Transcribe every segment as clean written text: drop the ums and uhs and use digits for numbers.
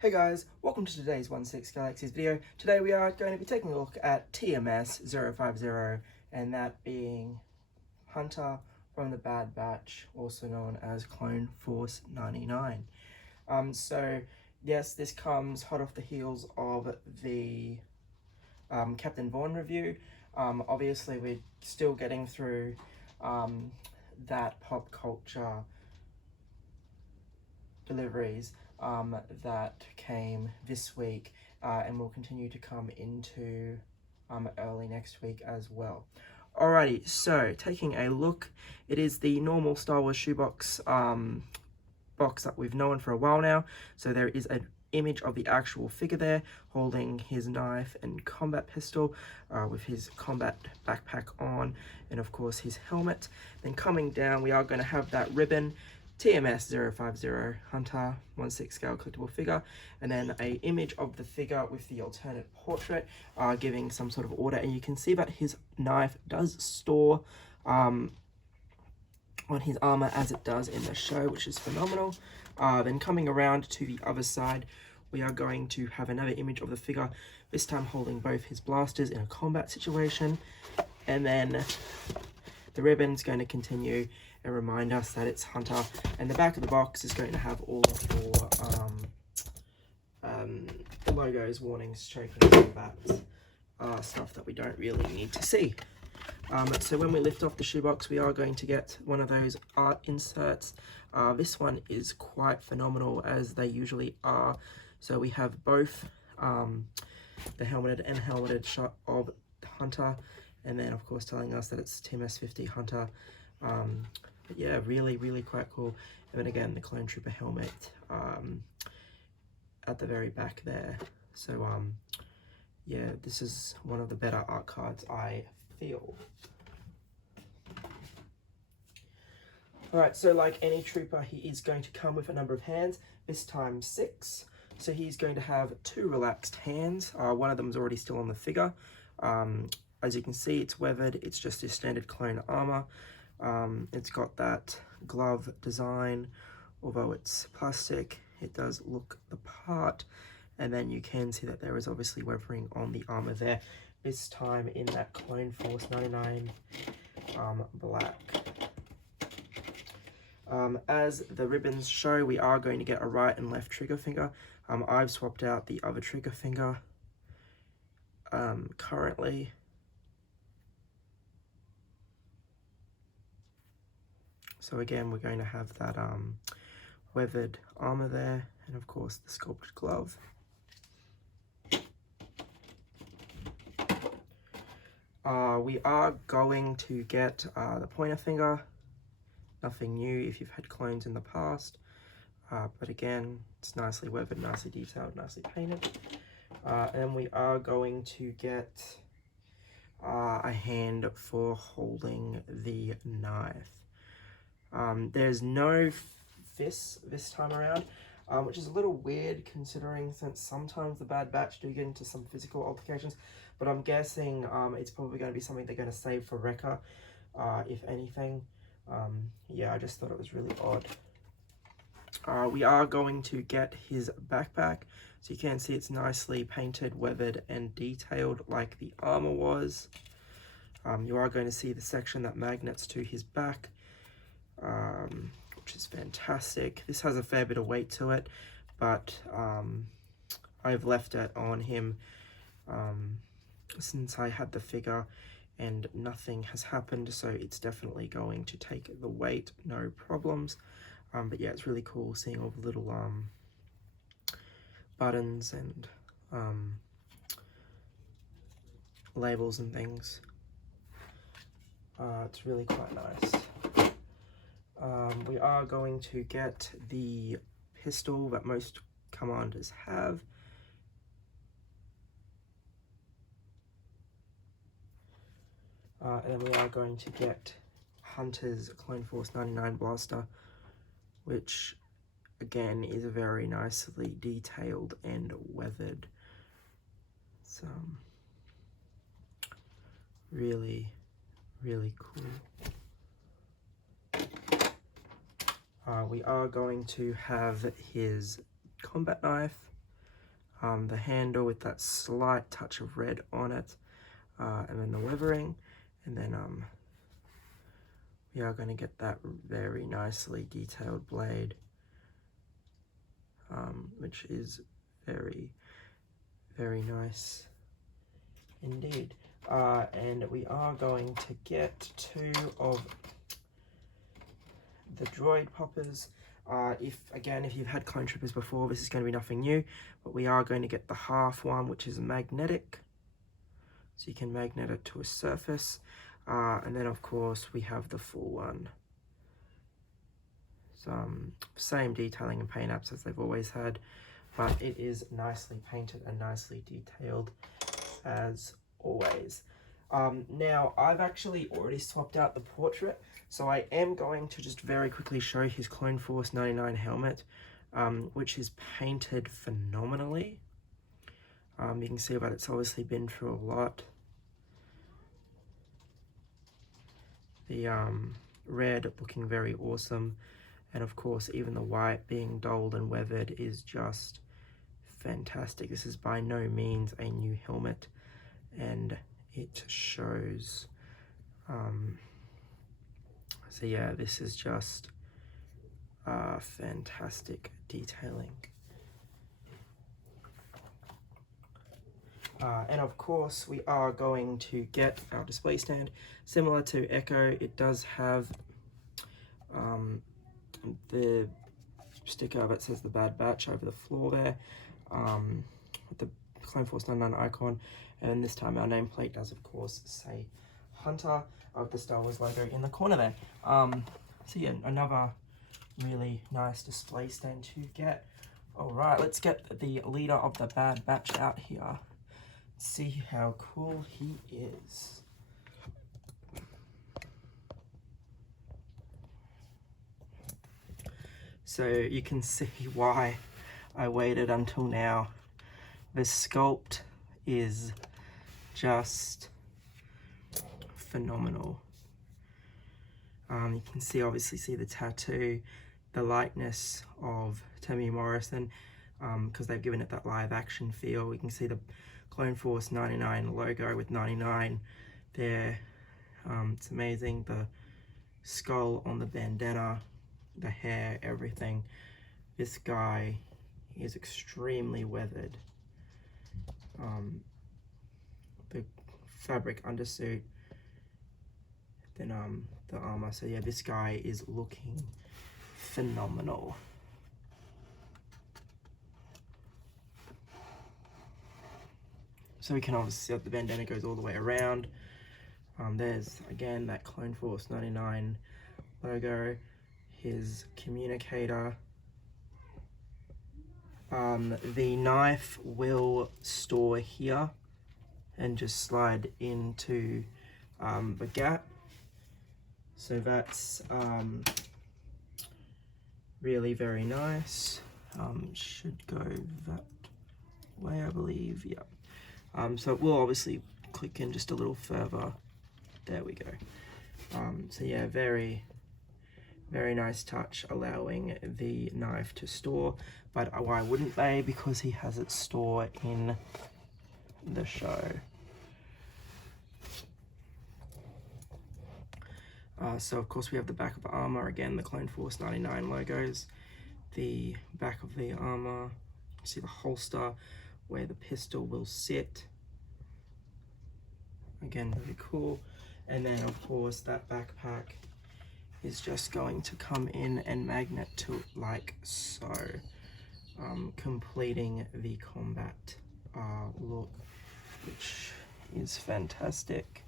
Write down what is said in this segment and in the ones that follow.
Hey guys, welcome to today's 16 Galaxies video. Today we are going to be taking a look at TMS 050, and that being Hunter from the Bad Batch, also known as Clone Force 99. So yes, this comes hot off the heels of the Captain Vaughn review. Obviously we're still getting through that pop culture deliveries that came this week and will continue to come into early next week as well. Alrighty, so taking a look, it is the normal Star Wars shoebox box that we've known for a while now. So there is an image of the actual figure there holding his knife and combat pistol with his combat backpack on, and of course his helmet. Then coming down we are going to have that ribbon, TMS 050 Hunter 1/6 scale collectible figure, and then a image of the figure with the alternate portrait giving some sort of order, and you can see that his knife does store on his armor as it does in the show, which is phenomenal. Then coming around to the other side, we are going to have another image of the figure, this time holding both his blasters in a combat situation, and then the ribbon's going to continue and remind us that it's Hunter, and the back of the box is going to have all of your logos, warnings, choking, combat stuff that we don't really need to see. So when we lift off the shoebox, we are going to get one of those art inserts. This one is quite phenomenal, as they usually are. So we have both the helmeted and helmeted shot of Hunter, and then of course telling us that it's TMS 50 Hunter. But yeah, really quite cool. And then again, the Clone Trooper helmet at the very back there. So yeah, this is one of the better art cards, I feel. Alright, so like any trooper, he is going to come with a number of hands, this time 6. So he's going to have 2 relaxed hands. One of them is already still on the figure. As you can see, it's weathered. It's just his standard clone armor. It's got that glove design, although it's plastic, it does look the part. And then you can see that there is obviously weathering on the armor there, this time in that Clone Force 99 black. As the ribbons show, we are going to get a right and left trigger finger. I've swapped out the other trigger finger currently. So again, we're going to have that weathered armor there, and of course the sculpted glove. We are going to get the pointer finger. Nothing new if you've had clones in the past, but again, it's nicely weathered, nicely detailed, nicely painted. And we are going to get a hand for holding the knife. There's no fists this time around, which is a little weird considering since sometimes the Bad Batch do get into some physical altercations, but I'm guessing it's probably going to be something they're going to save for Wrecker, if anything. Yeah, I just thought it was really odd. We are going to get his backpack, so you can see it's nicely painted, weathered, and detailed like the armor was. You are going to see the section that magnets to his back, which is fantastic. This has a fair bit of weight to it, but I've left it on him since I had the figure, and nothing has happened, so it's definitely going to take the weight, no problems. But yeah, it's really cool seeing all the little buttons and labels and things. It's really quite nice. We are going to get the pistol that most commanders have. And then we are going to get Hunter's Clone Force 99 blaster, which again is very nicely detailed and weathered. So really cool. We are going to have his combat knife, the handle with that slight touch of red on it, and then the weathering, and then we are going to get that very nicely detailed blade, which is very, very nice indeed. And we are going to get 2 of the droid poppers. If you've had clone troopers before, this is going to be nothing new, but we are going to get the half one, which is magnetic, so you can magnet it to a surface, and then of course we have the full one. Same detailing and paint apps as they've always had, but it is nicely painted and nicely detailed as always. Now I've actually already swapped out the portrait, so I am going to just very quickly show his Clone Force 99 helmet, which is painted phenomenally. You can see that it's obviously been through a lot. The red looking very awesome, and of course even the white being dulled and weathered is just fantastic. This is by no means a new helmet, and it shows. So yeah, this is just fantastic detailing. And of course we are going to get our display stand. Similar to Echo, it does have the sticker that says the Bad Batch over the floor there, with the Clone Force 99 icon, and this time our nameplate does of course say Hunter of the Star Wars logo in the corner there. So yeah, another really nice display stand to get. Alright, let's get the leader of the Bad Batch out here. See how cool he is. So you can see why I waited until now. The sculpt is just phenomenal. You can see, obviously see the tattoo, the likeness of Tammy Morrison, because they've given it that live action feel. We can see the Clone Force 99 logo with 99 there. It's amazing. The skull on the bandana, the hair, everything. This guy is extremely weathered. The fabric undersuit, then the armor. So yeah, this guy is looking phenomenal. So we can obviously see that the bandana goes all the way around. There's again that Clone Force 99 logo, his communicator. The knife will store here and just slide into the gap. So that's really very nice. Should go that way, I believe. Yeah. So it will obviously click in just a little further. There we go. So yeah, very, very nice touch, allowing the knife to store. But why wouldn't they? Because he has it stored in the show. So of course we have the back of the armor, again the Clone Force 99 logos, the back of the armor, see the holster where the pistol will sit, again very cool. And then of course that backpack is just going to come in and magnet to it like so, completing the combat look, which is fantastic.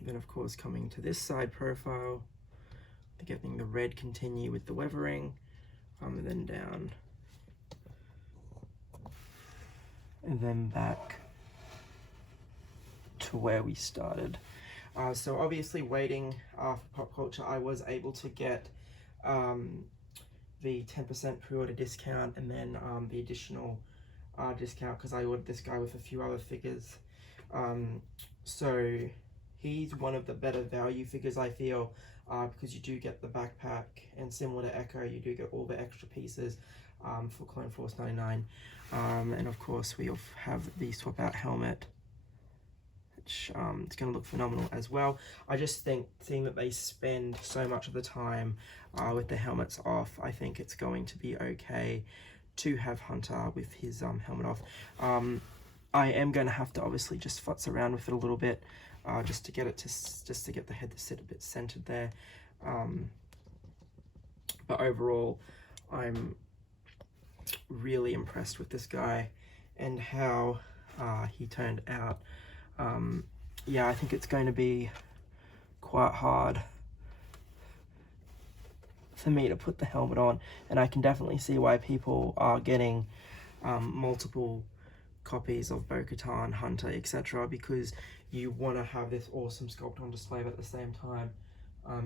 Then of course coming to this side profile, getting the red continue with the weathering, and then down, and then back to where we started. So obviously waiting for pop culture, I was able to get the 10% pre-order discount, and then the additional discount because I ordered this guy with a few other figures. So he's one of the better value figures, I feel. because you do get the backpack, and similar to Echo, you do get all the extra pieces for Clone Force 99. And of course we have the swap out helmet, which it's going to look phenomenal as well. I just think, seeing that they spend so much of the time with the helmets off, I think it's going to be okay to have Hunter with his helmet off. I am going to have to obviously just futz around with it a little bit, just to get the head to sit a bit centered there. But overall, I'm really impressed with this guy and how he turned out. Yeah, I think it's going to be quite hard for me to put the helmet on, and I can definitely see why people are getting multiple copies of Bo-Katan, Hunter, etc., because you want to have this awesome sculpt on display, but at the same time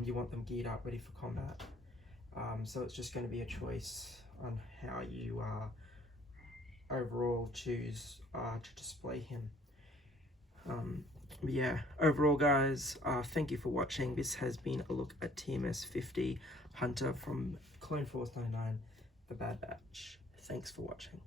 you want them geared up, ready for combat. So it's just going to be a choice on how you overall choose to display him. But yeah, overall guys, thank you for watching. This has been a look at TMS 50 Hunter from Clone Force 99, The Bad Batch. Thanks for watching.